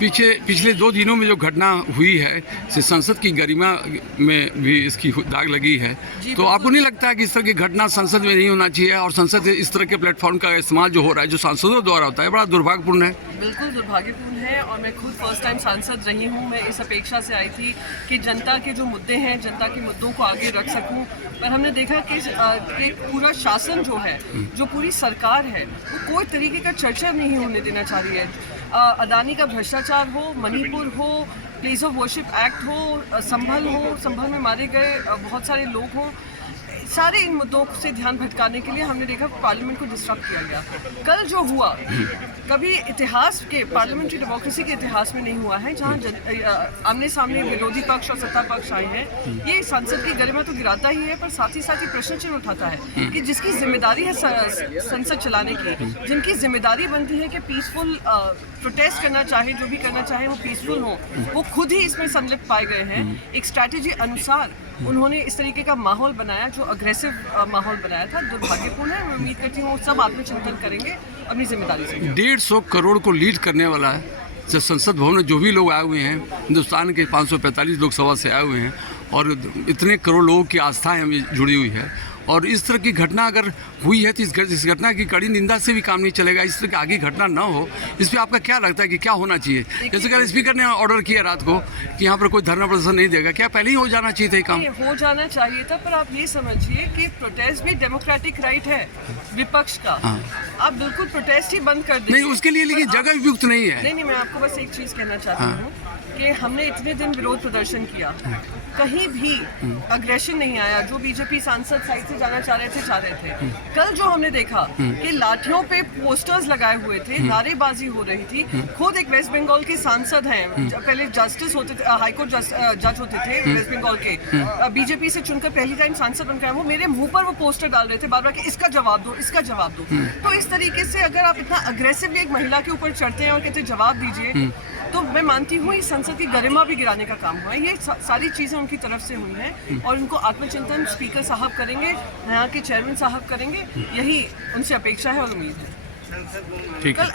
पिछले 2 दिनों में जो घटना हुई है, संसद की गरिमा में भी इसकी दाग लगी है, तो आपको नहीं लगता है कि इस तरह की घटना संसद में नहीं होना चाहिए और संसद इस तरह के प्लेटफॉर्म का इस्तेमाल जो हो रहा है, जो सांसदों द्वारा होता है, बड़ा दुर्भाग्यपूर्ण है? बिल्कुल दुर्भाग्यपूर्ण है और मैं खुद फर्स्ट टाइम सांसद रही हूँ। मैं इस अपेक्षा से आई थी कि जनता के जो मुद्दे हैं, जनता के मुद्दों को आगे रख सकूँ, पर हमने देखा कि पूरा शासन जो है, जो पूरी सरकार है, वो कोई तरीके का चर्चा नहीं होने देना चाह रही है। अदानी का भ्रष्टाचार हो, मणिपुर हो, प्लेस ऑफ वर्शिप एक्ट हो, संभल में मारे गए बहुत सारे लोग हों, सारे इन मुद्दों से ध्यान भटकाने के लिए हमने देखा पार्लियामेंट को डिस्टर्ब किया गया। कल जो हुआ कभी इतिहास के, पार्लियामेंट्री डेमोक्रेसी के इतिहास में नहीं हुआ है, जहां आमने सामने विरोधी पक्ष और सत्ता पक्ष आए हैं। ये संसद की गरिमा तो गिराता ही है, पर साथ ही प्रश्न चिन्ह उठाता है कि जिसकी जिम्मेदारी है संसद चलाने की, जिनकी जिम्मेदारी बनती है कि पीसफुल प्रोटेस्ट करना चाहे, जो भी करना चाहे वो पीसफुल हो, वो खुद ही इसमें संलिप्त पाए गए हैं। एक स्ट्रैटेजी अनुसार उन्होंने इस तरीके का माहौल बनाया, जो अग्रेसिव माहौल बनाया था। दुर्भाग्यपूर्ण है। मैं उम्मीद करती हूँ सब आत्मचिंतन करेंगे अपनी जिम्मेदारी से। 150 करोड़ को लीड करने वाला है जो संसद भवन में जो भी लोग आए हुए हैं, हिंदुस्तान के 545 लोकसभा से आए हुए हैं और इतने करोड़ लोगों की आस्थाएं हमें जुड़ी हुई है, और इस तरह की घटना अगर हुई है तो इस घटना की कड़ी निंदा से भी काम नहीं चलेगा। इस तरह की आगे घटना ना हो, इस पर आपका क्या लगता है कि क्या होना चाहिए? जैसे कल स्पीकर ने ऑर्डर किया रात को कि यहाँ पर कोई धरना प्रदर्शन नहीं देगा, क्या पहले ही हो जाना चाहिए था ये काम? हो जाना चाहिए था, पर आप ये समझिए कि प्रोटेस्ट भी डेमोक्रेटिक राइट है विपक्ष का। आप बिल्कुल प्रोटेस्ट ही बंद कर दें। नहीं, उसके लिए लेकिन जगह उपयुक्त नहीं है। नहीं, मैं आपको बस एक चीज़ कहना चाहती हूँ कि हमने इतने दिन विरोध प्रदर्शन किया, कहीं भी अग्रेशन नहीं आया। जो बीजेपी सांसद साइड से जाना चाह रहे थे। कल जो हमने देखा कि लाठियों पे पोस्टर्स लगाए हुए थे, नारेबाजी हो रही थी। खुद एक वेस्ट बंगाल के सांसद हैं, पहले जस्टिस होते थे, हाईकोर्ट जज होते थे वेस्ट बंगाल के, बीजेपी से चुनकर पहली टाइम सांसद बनकर आए, वो मेरे मुंह पर वो पोस्टर डाल रहे थे बार बार कि इसका जवाब दो, इसका जवाब दो। तो इस तरीके से अगर आप इतना अग्रेसिवली एक महिला के ऊपर चढ़ते हैं और कहते हैं जवाब दीजिए, तो मैं मानती हूँ इस संसद की गरिमा भी गिराने का काम हुआ है। ये सारी चीज़ें उनकी तरफ से हुई हैं और उनको आत्मचिंतन स्पीकर साहब करेंगे, यहाँ के चेयरमैन साहब करेंगे, यही उनसे अपेक्षा है और उम्मीद है। ठीक है। कल